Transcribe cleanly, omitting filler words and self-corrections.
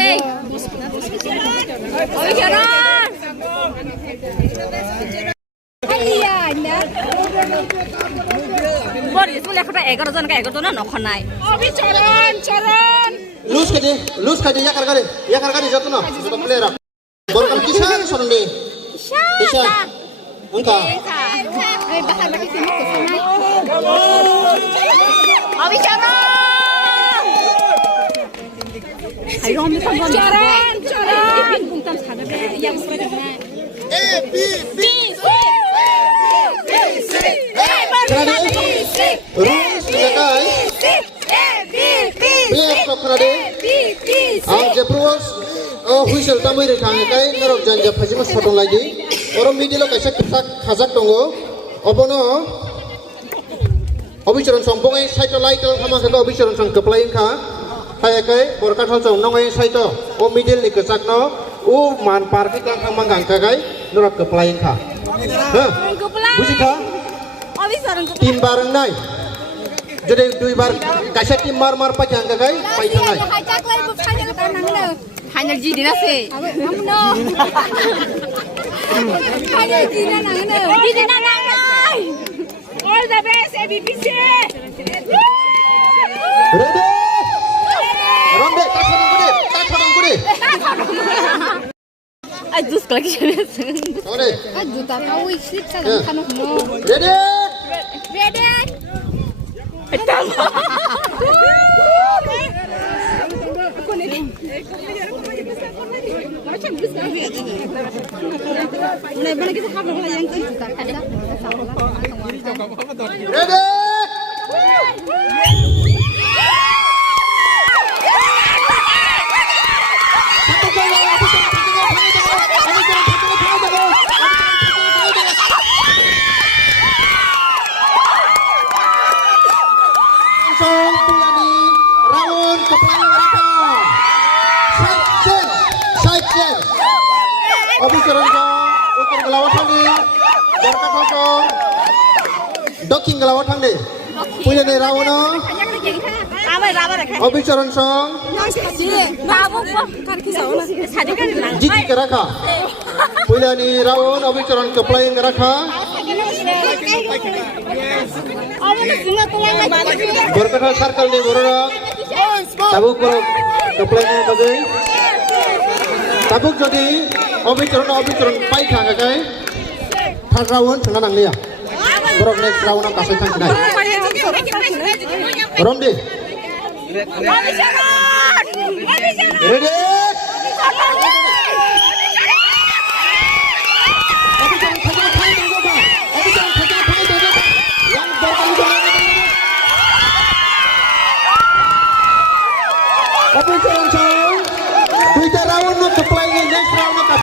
Abi. Abhicharan. Iya, indah. Bor, itu lihat kita 11 জন, 11 জন নখন নাই। Abhicharan, Charan. Loose খাইছে ইয়ার কারে যত না যত প্লেয়ার বরকাল কিসার সরনে কিসার অঙ্কা এই বাহার বাকি সিমু তো নাই Abhicharan Hai rom ni kan Charan bungtam sada be yang sura na A B B C B C rules লাগাই প্লেয়ার কখরাদে আর যে প্রোস ও হুইসেল তামই রেখাঙে কাই নরক জানজা ফাজিমা সটং লাগি ওর মিডিল কাইসা কিফাক খাজাক দङ অবনো অবিচরণ সম্পঙ্গে সাইট লাইটল খামাখা অবিচরণ সং কপ্লাই খা হায়াkai borkat hosong nongai saito o middle ni kesakno u man parki kang khang gangkagai norak keplain kha ha buji kha Abhicharan tim bareng nai jadi dui bar kaisa tim mar pa gangkagai pai thangai hajak lai bu phajak ta nangno final ji dina se amno final ji na nangno ji na nangno all the best ABPC ready Rombe, tak chodong gede. Ajus collection. Ore. Juta kau isip sa kanu mo. Ready? Ready. Etam. Ready? Song Pulani Rawon Kepala Raka Side change Abhicharan Song Ukur Gelawat Handi Borkat Hosong Doking Gelawat Handi Pulani Rawono Abhicharan Song Jiki Keraka Pulani Rawon Abhicharan Kepala Raka Borkat circle ni borok tabuk borok keplainya bagai tabuk jadi Abhicharan pai thang kai thar rawon thang nang lia borok next rawon ang kasai thang kinai Romdi ready Abhicharan